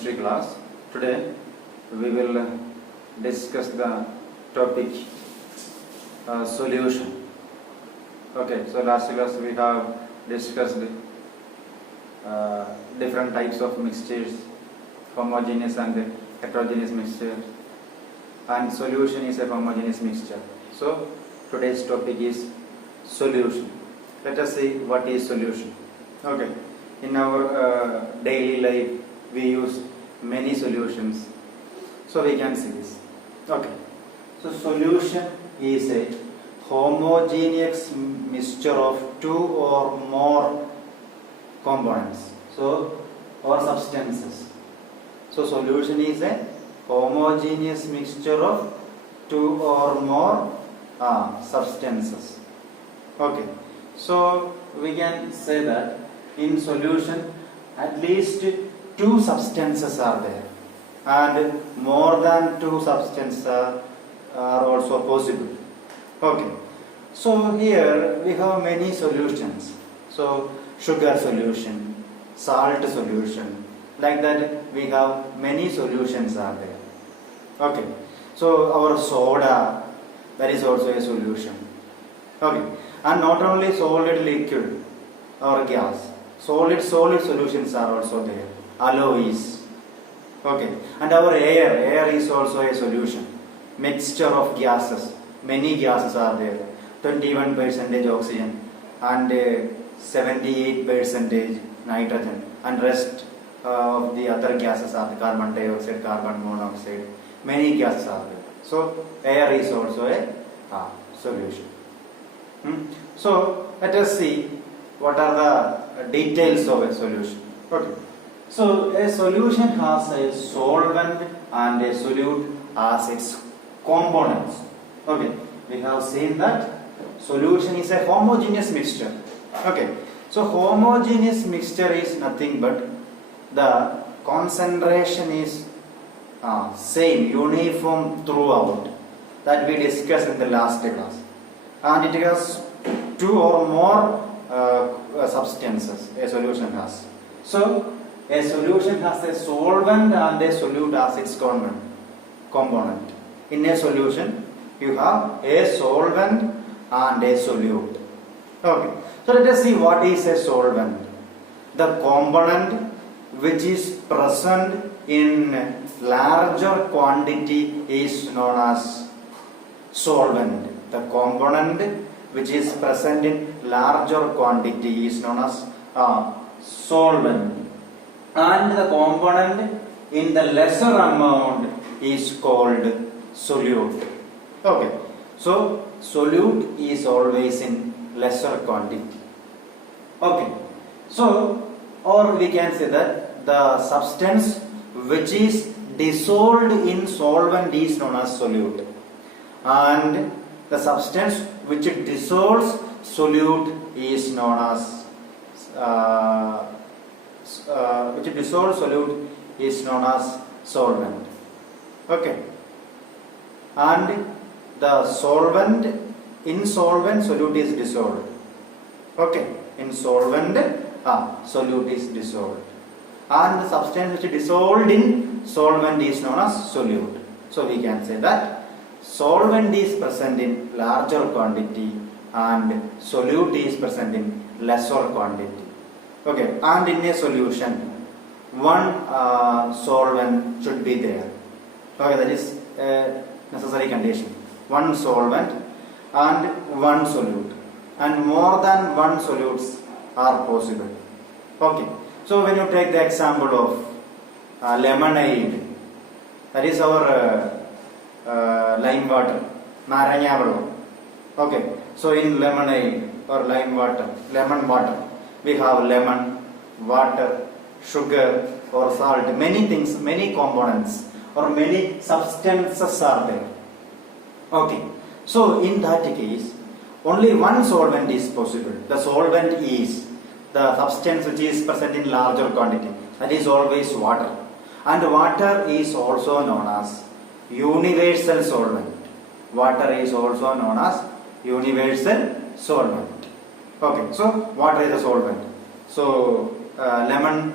chemistry class. Today we will discuss the topic solution. Okay, so last class we have discussed different types of mixtures, homogeneous and heterogeneous mixture, and solution is a homogeneous mixture. So today's topic is solution. Let us see what is solution. Okay, in our daily life we use many solutions, so we can see this. Okay, so solution is a homogeneous mixture of two or more components, or substances. So solution is a homogeneous mixture of two or more substances. Okay, so we can say that in solution at least two substances are there, and more than two substances are also possible. Okay, so here we have many solutions. So sugar solution, salt solution, like that we have many solutions are there. Okay, so our soda, that is also a solution. Okay, and not only solid, liquid or gas, solid solutions are also there, alloys. Okay, and our air is also a solution, mixture of gases, many gases are there, 21% oxygen and 78% nitrogen, and rest of the other gases are the carbon dioxide, carbon monoxide, many gases are there. So air is also a solution. So let us see what are the details of a solution. Okay, so a solution has a solvent and a solute as its components. Okay, we have seen that solution is a homogeneous mixture. Okay, so homogeneous mixture is nothing but the concentration is same, uniform throughout, that we discussed in the last class, and it has two or more substances a solution has. So a solution has a solvent and a solute as its component. In a solution you have a solvent and a solute. Okay, so let us see what is a solvent. The component which is present in larger quantity is known as solvent. The component which is present in larger quantity is known as solvent, and the component in the lesser amount is called solute. Okay, so solute is always in lesser quantity. Okay, so or we can say that the substance which is dissolved in solvent is known as solute, and the substance which dissolves solute is known as solvent. Okay, and the solvent, in solvent solute is dissolved. Okay, in solvent solute is dissolved, and the substance which is dissolved in solvent is known as solute. So we can say that solvent is present in larger quantity and solute is present in lesser quantity. Okay, and in a solution one solvent should be there. Okay, that is a necessary condition. One solvent and one solute, and more than one solutes are possible. Okay, so when you take the example of lemonade, that is our lime water, naranja vellam. Okay, so in lemonade or lime water, lemon water, we have lemon, water, sugar or salt, many things, many components or many substances are there. Okay, so in that case only one solvent is possible. The solvent is the substance which is present in larger quantity, that is always water, and water is also known as universal solvent. Water is also known as universal solvent. Okay, so water is a solvent. So lemon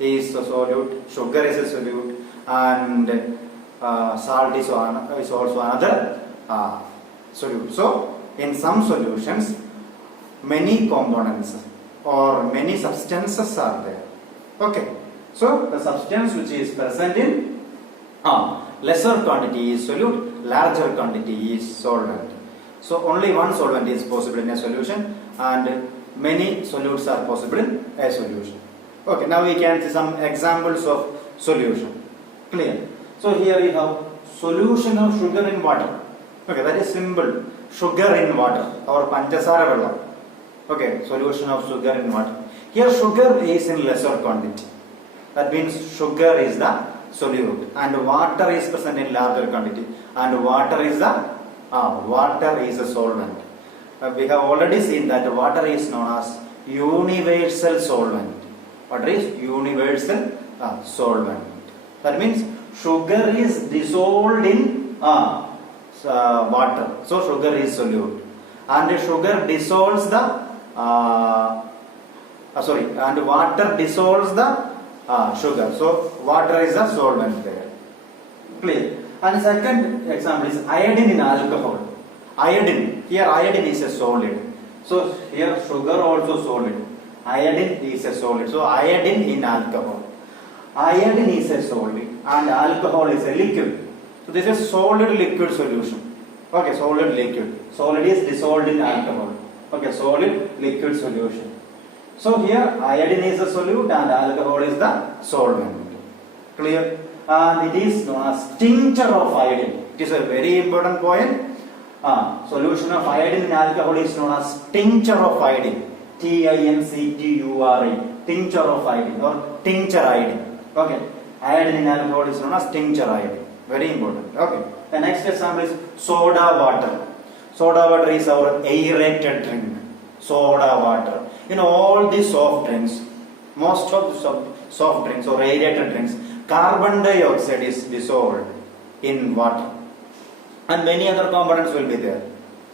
is a solute, sugar is a solute, and salt is also another solute. So in some solutions, many components or many substances are there. Okay, so the substance which is present in lesser quantity is solute, larger quantity is solvent. So only one solvent is possible in a solution and many solutes are possible in a solution. Okay, now we can see some examples of solution. Clear? So here we have solution of sugar in water. Okay, that is simple. Sugar in water or panchasara vellam. Okay, solution of sugar in water. Here sugar is in lesser quantity. That means sugar is the solute and water is present in larger quantity, and water is a solvent. We have already seen that water is known as universal solvent. Water is universal solvent. That means sugar is dissolved in water, so sugar is solute, and sugar dissolves the and water dissolves the sugar, so water is a solvent there. Clear? And second example is iodine in alcohol. Iodine, here iodine is a solid, so here sugar also solid, iodine is a solid, so iodine in alcohol. Iodine is a solid and alcohol is a liquid. So this is solid liquid solution. Okay, solid liquid. Solid is dissolved in alcohol. Okay, solid liquid solution. So here iodine is a solute and alcohol is the solvent. Clear? And it is known as tincture of iodine. It is a very important point. Solution of iodine in alcohol is known as tincture of iodine. Tincture. Tincture of iodine or tincture iodine. Okay, iodine in alcohol is known as tincture iodine. Very important. Okay. The next example is soda water. Soda water is our aerated drink. Soda water. In all the soft drinks, most of the soft drinks or aerated drinks, carbon dioxide is dissolved in water, and many other components will be there.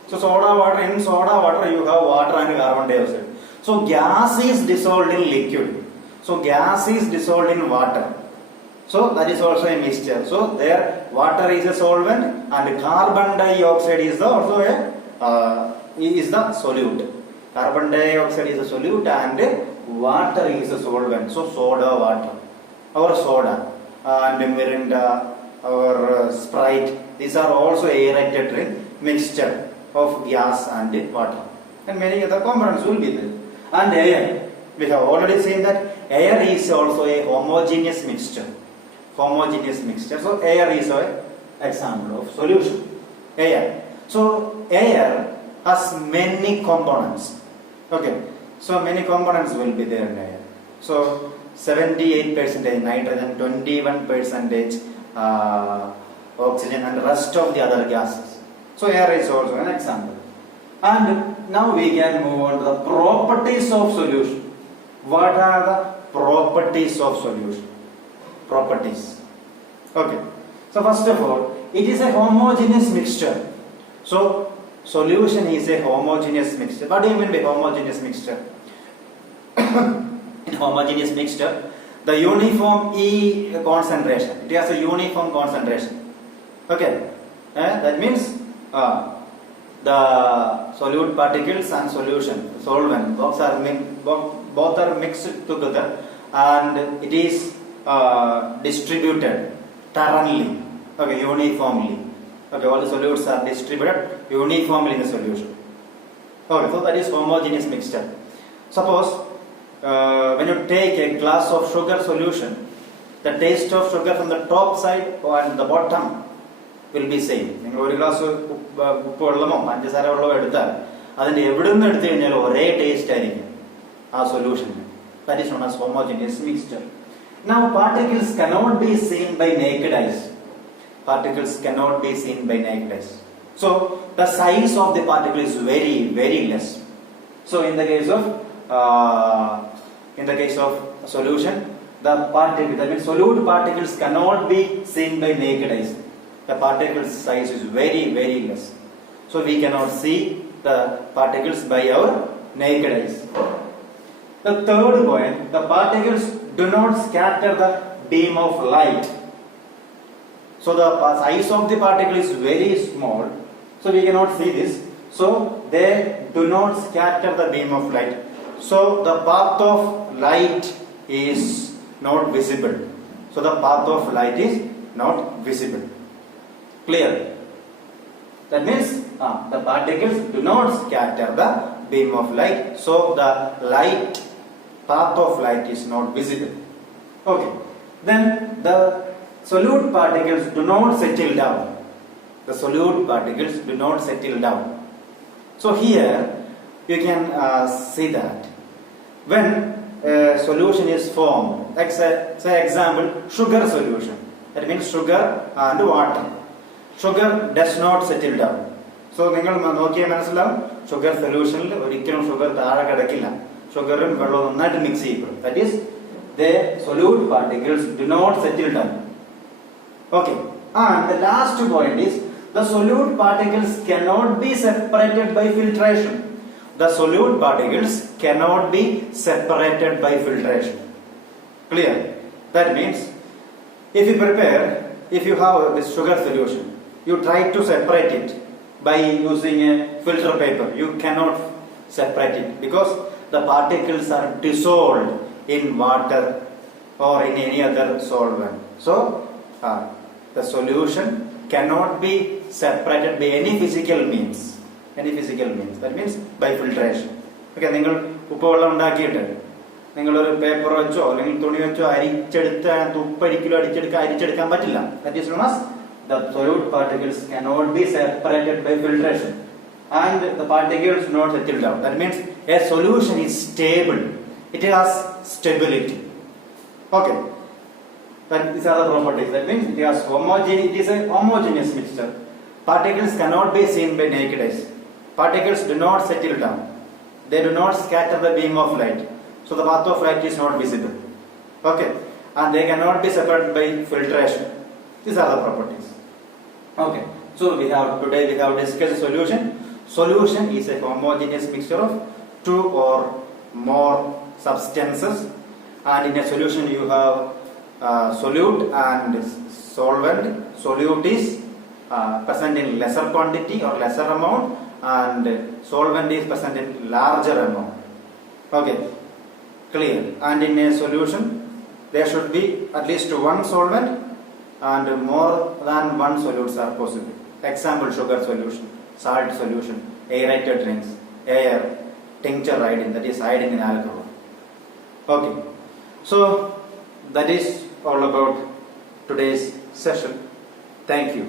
So in soda water you have water and carbon dioxide. So gas is dissolved in liquid. So gas is dissolved in water. So that is also a mixture. So there water is a solvent and carbon dioxide is also the solute. Carbon dioxide is a solute and water is a solvent. So soda water, our soda and Mirinda, our Sprite, these are also aerated drink mixture of gas and water, and many other components will be there. And air, we have already seen that air is also a homogeneous mixture. Homogeneous mixture. So air is an example of solution. Air. So air has many components. Okay. So many components will be there in air. So 78% nitrogen, 21% oxygen, and rest of the other gases. So air is also an example. And now we can move on to the properties of solution. What are the properties of solution? Properties. Okay. So first of all, it is a homogeneous mixture. So solution is a homogeneous mixture. What do you mean by homogeneous mixture? In homogeneous mixture, the uniform E concentration. It has a uniform concentration. Okay. That means the solute particles and solution, solvent, both are mixed together, and it is distributed thoroughly, okay, uniformly. Okay, all the solutes are distributed uniformly in the solution. Okay, so that is homogeneous mixture. Suppose when you take a glass of sugar solution, the taste of sugar from the top side and the bottom will be same. നിങ്ങൾ ഒരു glass ഉപ്പ് വെള്ളമോ പഞ്ചസാര വെള്ളമോ എടുത്താൽ അതിന്റെ എവിടെ നിന്ന് എടുത്തു കഴിഞ്ഞാലും ഒരേ ടേസ്റ്റ് ആയിരിക്കും ആ സൊല്യൂഷന്. That is known as homogeneous mixture. Now particles cannot be seen by naked eyes. Particles cannot be seen by naked eyes. So the size of the particle is very, very less. So in the case of solution, the particle, that means solute particles cannot be seen by naked eyes. The particle size is very, very less. So we cannot see the particles by our naked eyes. The third point, the particles do not scatter the beam of light. So the size of the particle is very small, so we cannot see this. So they do not scatter the beam of light. So the path of light is not visible. So the path of light is not visible. Clear? That means the particles do not scatter the beam of light. So the light path of light is not visible. Okay. Then the solute particles do not settle down. The solute particles do not settle down. So here you can see that when a solution is formed, like say example sugar solution, that means sugar and water. Sugar does not settle down. So നിങ്ങൾ നോക്കിയാൽ മനസ്സിലാവും sugar സൊല്യൂഷനിൽ ഒരിക്കലും sugar താഴെ കിടക്കില്ല. ഷുഗറും വെള്ളവും നന്നായിട്ട് mix ചെയ്യപ്പെടും. That is, the solute particles do not settle down. Okay. And the last point is the solute particles cannot be separated by filtration. The solute particles cannot be separated by filtration. Clear? That means if you have this sugar solution, you try to separate it by using a filter paper. You cannot separate it because the particles are dissolved in water or in any other solvent. So the solution cannot be separated by any physical means. That means by filtration. Okay, നിങ്ങൾ ഉപ്പുവെള്ളം ഉണ്ടാക്കിയിട്ട് നിങ്ങളൊരു paper വെച്ചോ അല്ലെങ്കിൽ തുണി വെച്ചോ അരിച്ചെടുത്ത് ഉപ്പൊരിക്കലും അരിച്ചെടുക്കാൻ പറ്റില്ല. That is known as the solute particles cannot be separated by filtration and the particles do not settle down. That means a solution is stable. It has stability. Okay. But these are the properties. That means it is a homogeneous mixture. Particles cannot be seen by naked eyes. Particles do not settle down. They do not scatter the beam of light. So the path of light is not visible. Okay. And they cannot be separated by filtration. These are the properties. Okay. So today we have discussed solution. Solution is a homogeneous mixture of two or more substances. And in a solution you have solute and solvent. Solute is present in lesser quantity or lesser amount, and solvent is present in larger amount. Okay, clear? And in a solution there should be at least one solvent and more than one solutes are possible. Example, sugar solution, salt solution, aerated drinks, air, tincture iodine, that is iodine in alcohol. Okay, so that is all about today's session. Thank you.